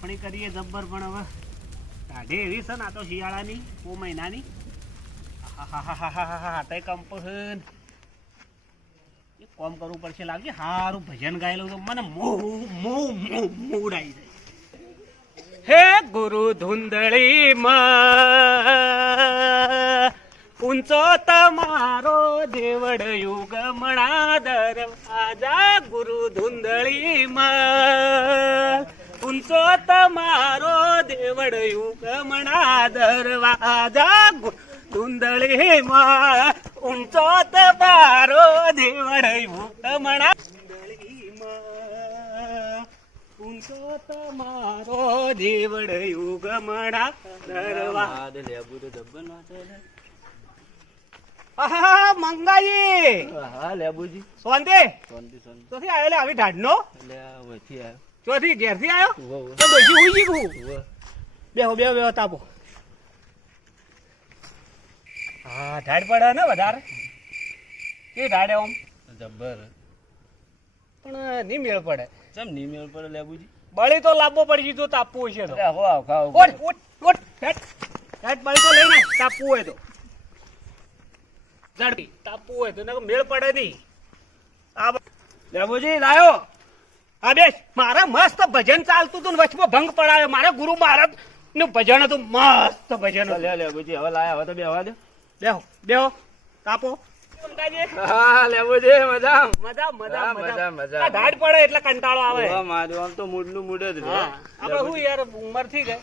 તાપણી કરીએ જબ્બર પણ હવે. કાઢે એવી છે ને, આ તો શિયાળાની, કો મહિનાની. હા તે કંપ છે ને. એક કામ કરવું પડશે લાગે હારું ભજન ગાયેલું તો મને મોહ મોહ મોહ મૂડ આવી જાય. હે ગુરુ ધૂંધળી ઊંચો તમારો દેવડ યુગમણા દરવાજા ગુરુ ધૂંધળી માં ઊંચો તમારો દેવડ યુગમણા દરવાજા ધૂંધળી માં ઊંચો તમારો દેવડ યુગમણા ધુંદળી માં ઊંચો તમારો દેવડ યુગમણા દરવા આહા મંગાઈ હા લેબુજી શાંતિ તોથી આયો લે આવી ઢાઢનો? એટલે આ આવ્યો ચોથી ઘેરથી ઊભો તો ડોશી હુઈ ગઈ બેહો બેહો બેહો તાપો. હા ઢાઢ પડે ને વધારે? કે ઢાઢે આમ જબ્બર. પણ નહીં મેળ પડે. ચમ મેળ લેબુજી બળી તો લાવવો પડી તો તાપવું હશે તો. અરે આવ ખાવ. ઓટ ઓટ ઓટ હેટ હેટ બળી તો લઈને તાપવું હોય તો. ઝડપી. તાપવું હોય તો મેળ પડે નહીં. આ લેબુજી લાયો. હા બેસ. મારે મસ્ત ભજન ચાલતું હતું વચમાં ભંગ પડાવે મારા ગુરુ મહારાજનું ભજન હતું. મસ્ત ભજન લે લે બુજી હવે લાયા હવે તો બેહવા દે. બેહો બેહો. તાપો હા લેબુજી મજા મજા મજા મજા, મજા. આ પડે એટલે કંટાળો આવે. આવે મારું આમ તો મૂડનું મૂડ જ આપણે શું યાર ઉંમરથી ગઈ.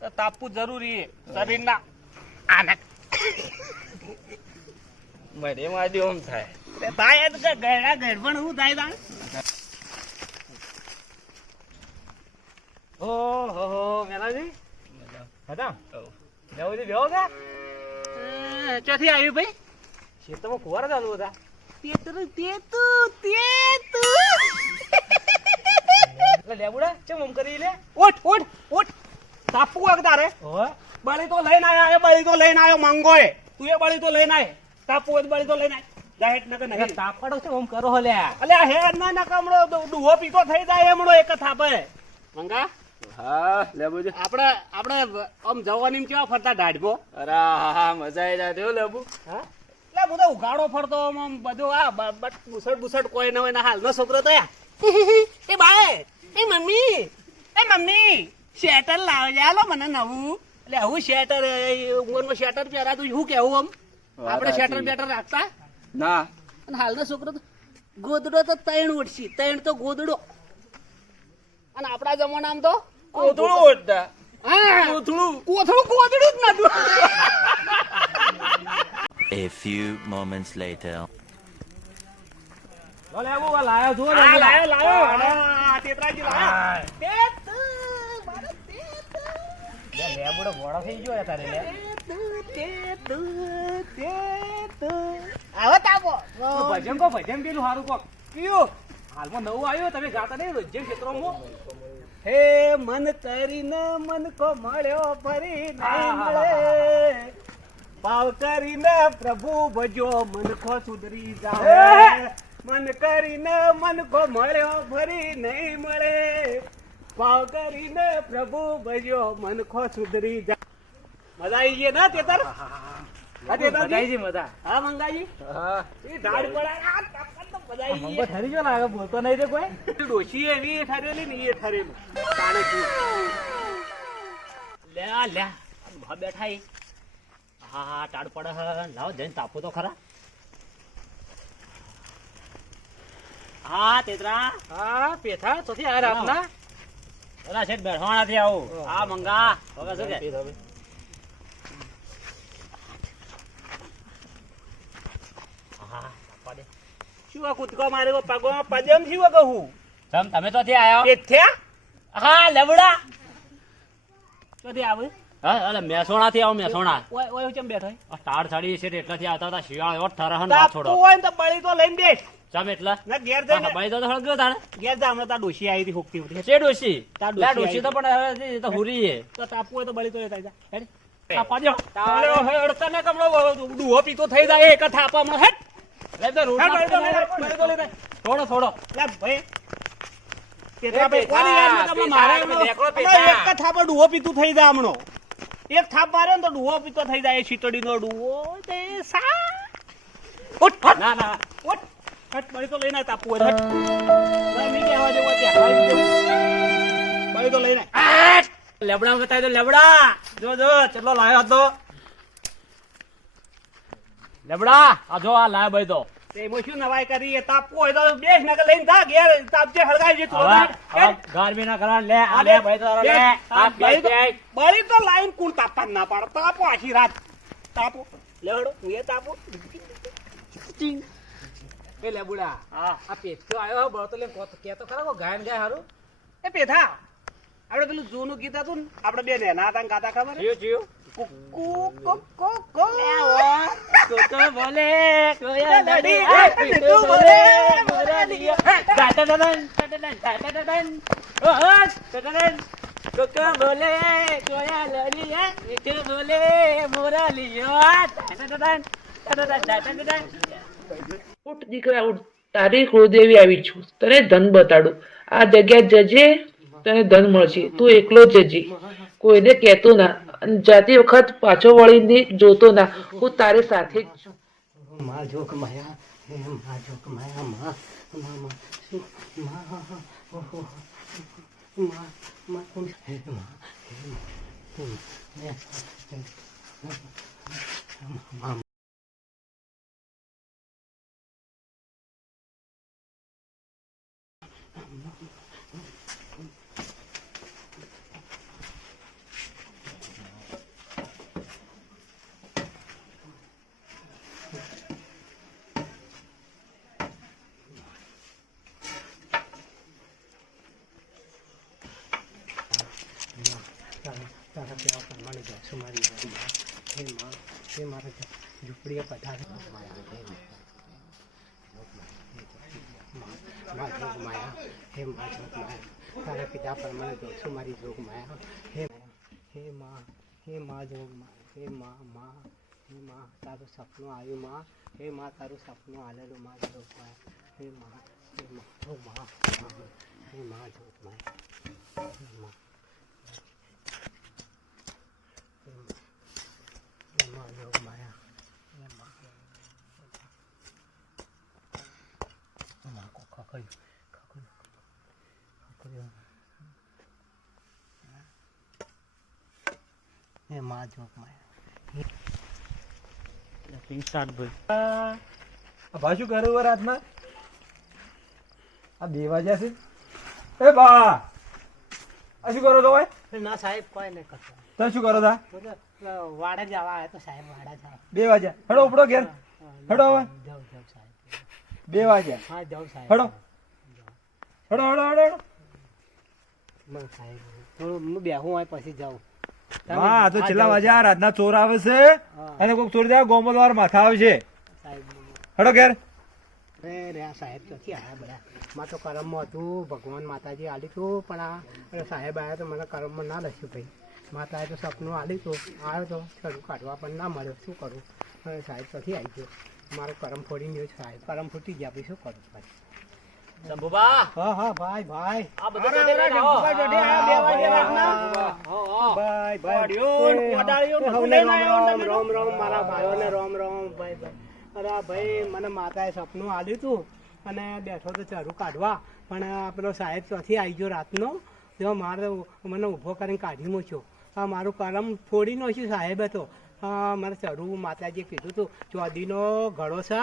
તો તાપવું જરૂરી છે. શરીરના આના. મારે મારી ઓમ થાય. થાય ગયડા ગયડપણ શું થાય તાણ? ઓ હો હો મેલાજી હતા લેવજી બેહો કે ચોથી આવી ભાઈ? ખેતરમાં ફુવારા ચાલુ હતા. તેતું તેતું તેતું. એટલે લેબુડા ચમ આમ કરી લે? ઓઠ ઓઠ ઓઠ તાપવું હોય તારે. બળી તો લઈને આયો એ બળી તો લઈને આયો મંગોય તું એ બળી તો લઈને આય. તાપવું હોય તો બળી તો લઈને આય. જાહેર નગર નહીં તાપડો છે આમ કરો હલ્યા અલ્યા હે ના ના કમળો ડુહો પીતો થઈ જાય એમણો એક થાપે. મંગા હા લેબુજી આપણે આપણે આમ જવાની કેવા ફરતા ઢાઢબો અરે હા હા મજા આવી જાય હો લેબુ. હા? એટલે બધો ઉઘાડો ફરતો આમ બધું આ બટ બુસટ બુસટ કોઈ ન હોય ના હાલ છોકરો તો એ બાય એ મમ્મી એ મમ્મી શેટર લાવજે હાલો મને નવું. એટલે હું શેટર ઉંમરમાં શેટર પહેરાતું શું કેવું આમ? આપણે શેટર. બેટર રાખતા? ના. અને હાલનો છોકરો તો ગોદડો તો તૈણ ઉઠશે તૈણ તો ગોદડો. અને આપણા જમાનામાં તો કોથળું ઓઢતા હા. કોથળું. કોથળું ગોદડું જ નતું. A few moments later. લેબુ લાયો છો હા લાયો લાયો. આ તેતરાજી લાયો. તેત મારો તેત લેબુડો ઘોડો થઈ ગયો તારે લે. આવો તાપો ભજન કો ભજન પેલું સારું કોક. કયું? હાલમાં નવું આવ્યું તમે ગાતા નહીં રોજ ક્ષેત્રોમાં. હે મન કરીને મન કો મળ્યો ફરી નહીં મળે. ભાવ કરીને પ્રભુ ભજો મન કો સુધરી! જાવે. મન કરીને મન કો મળ્યો ફરી નહીં મળે. ભાવ કરીને પ્રભુ ભજો મન કો સુધરી જા મજા આવી ગઈ ના તેતર હા. મજા. હા મંગાજી હા. એ ઢાળ પડાય. તો મજા મંગો થરી ગયો લાગે બોલતો નહીં રે કોઈ? ડોશી એવી એ ઠરેલી ને એ ઠરેલું. તાણે શું? લે આ લે ભા બેઠા હા હા ટાળ પડે હે. જઈને તાપો તો ખરા. હા તેતરા. હા પેથા તો આ રાતના ઓલા શેઠ બેઠવાણાથી આવું. હા મંગા. વગર શું કે? હા તાપવા શું આ કૂદકો માર્યો પગો? પજમ શું કહું તમ તમે તો થી આયો એથ્યા હા લેવડા. ચોથી આવે? હા અલે મેસોણા થી આવો મેસોણા ઓય ઓય ચમ બેઠો આ ટાળ સાડી છે એટલાથી આવતા હતા શિયાળો એવો ઠરહન વાત છોડો તાપતું હોય તો બળી તો લઈને બેસ. ચમ એટલા? ના ઘેર જઈને ભાઈ તો હળગ્યો તાણે. ઘેર જા હમણાં તાર ડોશી આવી હતી હોકતી હોકતી છે ડોશી? ડોશી તો પણ હવે તો હુરી છે તો તાપવું હોય તો બળી તો લેતા જા. હેડ. તાપા કમળો ડૂહો પીતો થઈ જાય. એક થાપા હમણાં હેડ. થોડો થોડો ભાઈ. એક થાપ થાપે પીતું થઈ જાય હમણો. એક થાપ માર્યો ને તો ડૂહો પીતો થઈ જાય શીતળી નો ડૂહો. ના ના. હટ, તો લઈને તાપુ હટ. બળી તો લઈને. લેબડા બતાવી દો લેબડા. જો જો કેટલો લાયો હતો. લેબડા આ જો આ લાય ભાઈ તો તે એમાં શું નવાઈ કરી? એ તાપ કોઈ તો બેસ ને કે લઈને થા ઘેર તાપજે જે હળગાઈ જતો ગરમી ના કરા લે આ લે ભાઈ તો લે. આ બળી તો- બળી તો લાઈન કુણ તાપવા ના પાડ? તાપો આખી રાત. તાપો. લેવડો હું એ તાપો. એ લેબુડા હા. આ પેચકો આવ્યો બળતો કોત કોતો કેતો ખરા કો ગાયન ગાય હારું? એ પેથા આપણે પેલું જૂનું ગીત હતું ને આપણે બે નેના હતા ગાતા ખબર. ઉઠ દીકરા ઉઠ તારી કુળદેવી આવી છું તને ધન બતાડું આ જગ્યા જજે તને ધન મળશે તું એકલો જ જજે કોઈને કહેતો ના જાતી વખત પાછો વળીને જોતો ના હું તારે સાથે જ છું જોક માયા હે માં જોક માયા માં માં માં શું માં ઓહો હે માં હે માં હે માં તારા તારા કેવા પ્રમાણે જશું મારી વાડીમાં. હે માં હે મારા ઝ- ઝૂંપડીએ પધારે માયા હે માં જોગ માયા હે માં જોગ માયા તારા પિતા પ્રમાણે જોશું મારી જોગ માયા હે હે માં હે માં જોગ માયા હે માં માં હે માં તારું સપનું આવ્યું માં હે માં તારું સપનું આલેલું માં જોગ માયા હે માં હે માં ઓ માં માં. હે માં જોગ માયા હે માં એમાં યોગ માયા એમાં એમાં કો ખખડ્યું ખખડ્યું ખખડ્યું ભા શું કરું આ બે વાગ્યા છે? એ બા! આ શું કરો છો ભાઈ? ના સાહેબ કોઈ નહીં કરતો. તમે શું કરો તા વાડે સાહેબ વાડા જાય બે વાગ્યા હેડો ઉપડો ઘેર. હેડો હવે. સાહેબ. બે વાગ્યા હા સાહેબ. હેડો. હેડો હેડો હેડો હેડો. મને સાહેબ થોડું હું બેહું હોય પછી જાઉં. હા આ તો છેલ્લા આ રાતના ચોર આવે છે. અને કોઈક ચોરી જાય ગોમલ વાર માથા આવશે. સાહેબ હેડો ઘેર. સાહેબ નથી આવ્યા બધા. માં તો કરમમાં હતું. ભગવાન માતાજી આલી તું પણ આ સાહેબ આવ્યા તો મને કરમમાં ના લખ્યું ભાઈ. માતાએ તો સપનું આલી તું આવ્યો તો ખરું કાઢવા પણ ના મળ્યો. શું કરું? સાહેબ નથી આવી ગયો. મારો કરમ ફોડી ગયો સાહેબ કરમ ફૂટી ગયા પછી શું કરું ભાઈ? શંભુબા હા હા ભાઈ ભાઈ. આ બધું જોડે. શંભુબા જોડે આ બે વાગે રાખના. હો, હો. ભાઈ ઓડિયોન હવને રામ રામ રામ મારા ભાઈઓને રામ રામ ભાઈ ભાઈ. અરે ભાઈ મને માતાએ સપનું આલ્યું તું. અને બેઠો તો ચરું કાઢવા. પણ આપણો પેલો સાહેબ ત્યાંથી આવી ગયો રાતનો. જો મારે મને ઊભો કરીને કાઢી મૂક્યો. આ મારું કરમ ફોડી નાખ્યું સાહેબે તો. હા મારે ચડવું માતાજીએ કીધું હતું ચોદીનો ઘડો છે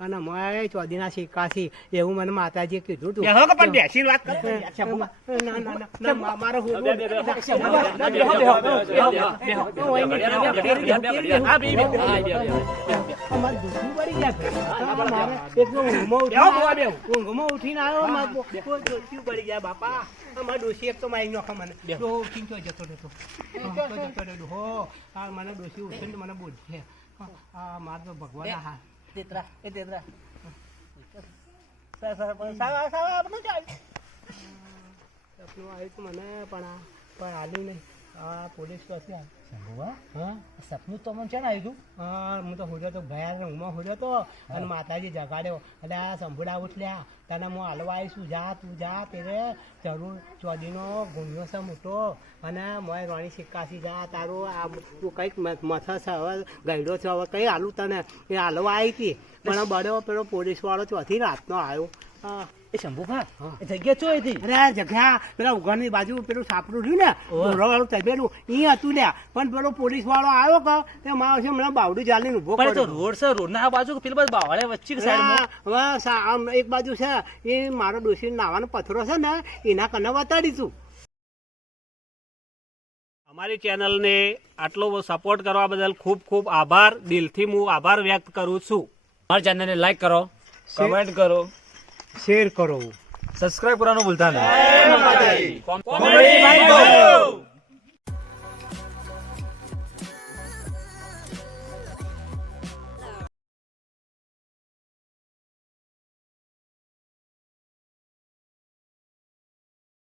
અને મેં ચોદીના સિક્કા છે એવું મને માતાજીએ કીધું હતું પણ બેસીને વાત ના ના ના ના મારો ઉઠીને આવ્યો. પડી ગયા બાપા અમારે ડોશી એક તો મારી નોખા મને. ઉઠીને તો જતો રહેતો. જતો રહેતો. હો આ મને ડોશી ઉઠીને મને બોલશે. આ મારે તો ભગવાન આ હા. તેતરા, એ તેતરા. સા- સા- પણ સાવા- સાવા આપણું ચાલે. સપનું આવ્યું મને પણ આ પણ હાલ્યું નહીં. આ પોલીસ પાસે શંભુભા હા. સપનું તો મને છે ને આવ્યું હા હું તો હોજો તો ભયા ઊંઘમાં હોજો તો. અને માતાજી જગાડ્યો. એટલે આ સંભળા ઉઠલ્યા. તને હું હાલવા આવીશું. જા તું જા તેરે. જરૂર. ચોદીનો ગુમ્યો છે મોટો. અને મોય રોણી સિક્કાસી જા. તારું આ તું કંઈક મથા છે. હવે ગયડો છે. હવે કંઈ હાલું તને. એ હાલવા આવી હતી. પણ બડો પેલો પોલીસવાળો ચોથી રાતનો આવ્યો હા. એ શંભુભા એ જગ્યા ચો હતી. અરે આ જગ્યા પેલા ઉઘાડની બાજુ પેલું સાપડું રહ્યું ને વાળું તબેલું એ હતું ને પણ પેલો પોલીસ વાળો આવ્યો કે તે મારો છે હમણાં બાવડું ચાલીને ઊભો પડે તો રોડ છે રોડ ના બાજુ પેલી બાજુ બાવળે વચ્ચે કે સાઈડમાં? હવે સા- આમ એક બાજુ છે એ મારો ડોસી નાવાનો પથરો છે ને એના કને વતાડીશું. અમારી ચેનલને આટલો સપોર્ટ કરવા બદલ ખૂબ ખૂબ આભાર. દિલથી હું આભાર વ્યક્ત કરું છું. અમારી ચેનલને લાઈક કરો કમેન્ટ કરો. શેર કરો. સબસ્ક્રાઇબ કરવાનું ભૂલતા નહીં.